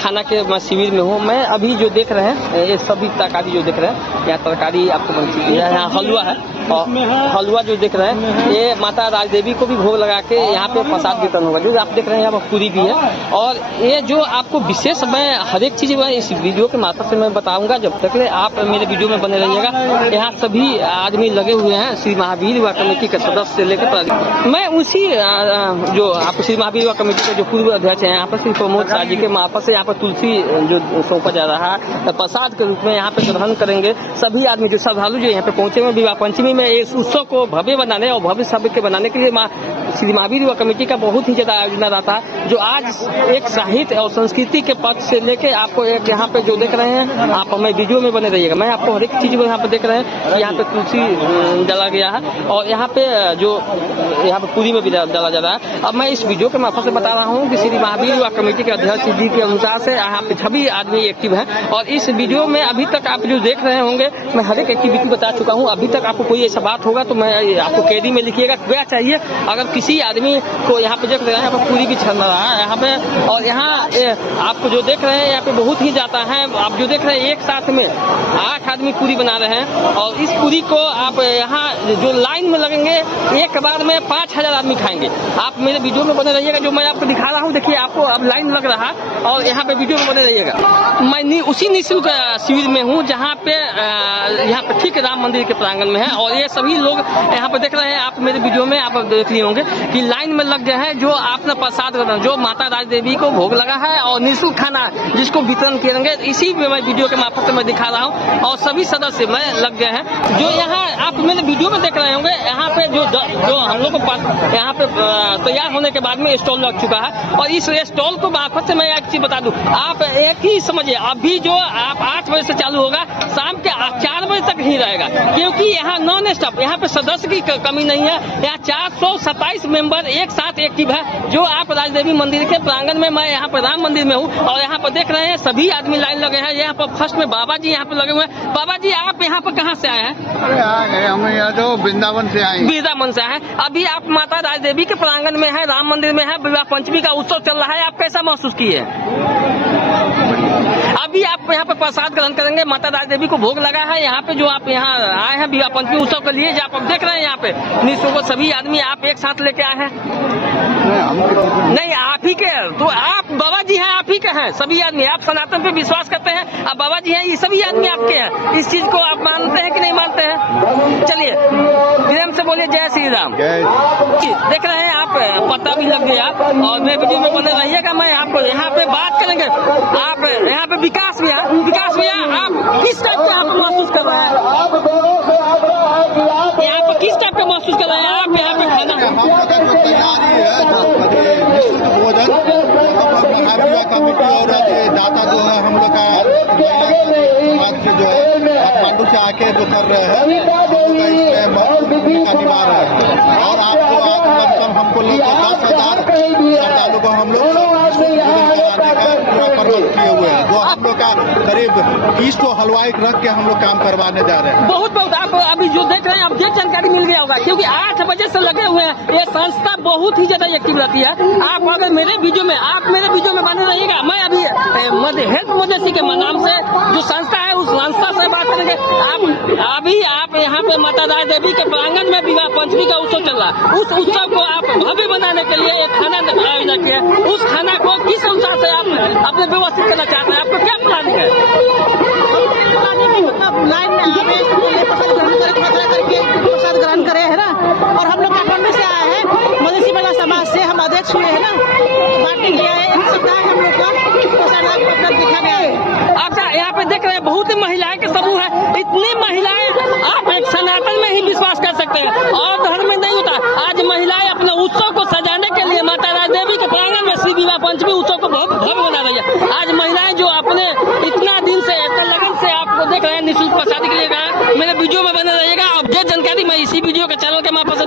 खाना के मैं शिविर में हूँ। मैं अभी जो देख रहे हैं ये सभी तरकारी जो देख रहे हैं, यहाँ तरकारी आपको बन चुकी है, यहाँ हलवा है और हलवा जो देख रहे हैं ये माता राजदेवी को भी भोग लगा के यहाँ पे प्रसाद वितरण होगा। जो आप देख रहे हैं यहाँ पर पूरी भी है और ये जो आपको विशेष मैं हर एक चीज इस वीडियो के माध्यम से मैं बताऊंगा। जब तक आप मेरे वीडियो में बने रहिएगा। यहाँ सभी आदमी लगे हुए हैं, श्री महावीर युवा कमेटी के सदस्य से लेकर मैं उसी जो आपको श्री महावीर युवा कमेटी के जो पूर्व अध्यक्ष हैं यहाँ पर श्री प्रमोद शाह जी के मार्फत से यहाँ पर तुलसी जो सौंपा जा रहा है प्रसाद के रूप में यहाँ पे ग्रहण करेंगे। सभी आदमी जो श्रद्धालु जो यहाँ पे पहुंचे हुए विवाह पंचमी में इस उत्सव को भव्य बनाने और भव्य सभ्य के बनाने के लिए श्री महावीर युवा कमेटी का बहुत ही ज्यादा आयोजन रहता है। जो आज एक साहित्य और संस्कृति के पक्ष से लेके आपको एक यहाँ पे जो देख रहे हैं आप हमें वीडियो में बने रहिएगा। मैं आपको हर एक चीज को यहाँ पे देख रहे हैं, यहाँ पे तुलसी डाला गया है और यहाँ पे जो यहाँ पे पूरी में भी डाला जा रहा है। अब मैं इस वीडियो के माध्यम से बता रहा हूँ कि श्री महावीर युवा कमेटी के अध्यक्ष जी के अनुसार से यहाँ पे सभी आदमी एक्टिव हैं और इस वीडियो में अभी तक आप जो देख रहे होंगे मैं हर एक एक्टिविटी बता चुका हूँ। अभी तक आपको कोई ऐसा बात होगा तो मैं आपको कैदी में लिखिएगा क्या चाहिए। अगर किसी आदमी को यहाँ पे देख रहे हैं यहाँ पे पूरी भी छन रहा है यहाँ पे और यहाँ आपको जो देख रहे हैं यहाँ पे बहुत ही जाता है। आप जो देख रहे हैं एक साथ में 8 आदमी पूरी बना रहे हैं और इस पूरी को आप यहाँ जो लाइन में लगेंगे एक बार में 5000 आदमी खाएंगे। आप मेरे वीडियो में बने रहिएगा। जो मैं आपको दिखा रहा हूँ देखिए आपको अब लाइन लग रहा है और यहाँ पे वीडियो में बने रहिएगा। मैं उसी निःशुल्क शिविर में हूँ जहाँ पे यहाँ पे ठीक राम मंदिर के प्रांगण में है और ये सभी लोग यहाँ पे देख रहे हैं। आप मेरे वीडियो में आप देख लिए होंगे कि लाइन में लग गए हैं जो आपने प्रसाद जो माता राजदेवी को भोग लगा है और निःशुल्क खाना जिसको वितरण करेंगे इसी में मैं वीडियो के माध्यम से मैं दिखा रहा हूँ और सभी सदस्य में लग गए हैं। जो यहाँ आप मेरे वीडियो में देख रहे होंगे यहाँ पे जो हम लोग को यहाँ पे तैयार होने के बाद में स्टॉल लग चुका है और इस स्टॉल को मार्फत से मैं एक चीज बता दूं। आप एक ही समझिए अभी जो आप 8 बजे से चालू होगा शाम के 4 बजे तक ही रहेगा क्योंकि यहाँ नॉन स्टॉप यहाँ पे सदस्य की कमी नहीं है। यहाँ 427 मेंबर एक साथ एक्टिव है। जो आप राजदेवी मंदिर के प्रांगण में मैं यहाँ पे राम मंदिर में हूँ और यहाँ पर देख रहे हैं सभी आदमी लाइन लगे हैं। यहाँ पर फर्स्ट में बाबा जी यहाँ पे लगे हुए हैं। बाबा जी आप यहाँ पर कहाँ से आए हैं? अरे आ गए हम यहाँ तो वृंदावन से आए। वृंदावन से आए। अभी आप माता राजदेवी के प्रांगण में है, राम मंदिर में है, विवाह पंचमी का उत्सव चल रहा है। आप कैसा महसूस किए? अभी आप यहाँ पे प्रसाद ग्रहण करेंगे। माता राजदेवी को भोग लगा है। यहाँ पे जो आप यहाँ आए हैं विवाह पंचमी उत्सव के लिए, आप देख रहे हैं यहाँ पे निःशुल्क सभी आदमी आप एक साथ लेके आए हैं। नहीं आप ही के तो आप बाबा जी हैं, आप ही के हैं सभी आदमी। आप सनातन पे विश्वास करते हैं, अब बाबा जी हैं, ये सभी आदमी आपके हैं। इस चीज को आप मानते हैं कि नहीं मानते हैं? चलिए प्रेम से बोलिए जय श्री राम। देख रहे हैं आप पता भी लग गया और मैं वीडियो में बने रहिएगा। मैं आपको यहाँ पे बात करेंगे। आप यहाँ पे विकास भैया आप किस टाइप का आप महसूस कर रहे हैं? यहाँ पे किस टाइप का महसूस कर रहे हैं आप? यहाँ पे खाना भोजन कमेटी और दाता जो है हम लोग का से जो है काठमांडू से आके जो कर रहे हैं इसमें निभा रहे हैं और आपको आज हमको लेकर 10,000 श्रद्धालु को हम लोग प्रबंध किए हुए हैं। जो हम लोग का करीब 20 को हलवाई रख के हम लोग काम करवाने जा रहे हैं। बहुत आप अभी जो देख रहे हैं अपडेट जानकारी मिल गया होगा क्योंकि 8 बजे से लगे हुए हैं। ये संस्था बहुत ही ज्यादा एक्टिव रहती है। आप अगर मेरे वीडियो में बने रहिएगा। मैं अभी हेल्थ मदेसी के नाम से जो संस्था है उस संस्था से बात करेंगे। आप यहाँ पे माता राजदेवी के प्रांगण में विवाह पंचमी का उत्सव चल रहा है। उस उत्सव को आप भव्य बनाने के लिए एक खाना आयोजन किया। उस खाना को किस अनुसार से आप अपने व्यवस्थित करना चाहते हैं? आपको क्या प्लानिंग है? लाइन में प्रसाद ग्रहण करे है ना और हम लोग काठमांडू से आए हैं। मदेसी महिला समाज से हम अध्यक्ष हुए हैं ना, बांटने के लिए एक सप्ताह हम लोग का प्रसाद दिखा गया है। आप यहाँ पे देख रहे हैं बहुत महिलाएं के समूह है। इतनी महिलाएं आप एक सनातन में ही विश्वास कर सकते हैं और धर्म में नहीं होता। आज महिलाएं अपने उत्सव को सजाने के लिए माता राजदेवी के प्रांगण में श्री विवाह पंचमी उत्सव को बहुत भव्य बना रही है। आज महिलाएं जो अपने इतना दिन से लगन से आपको देख रहे हैं निःशुल्क प्रसाद के लिए गए। मेरे वीडियो में बने रहिएगा। अपडेट जानकारी मैं इसी वीडियो के चैनल के माध्यम से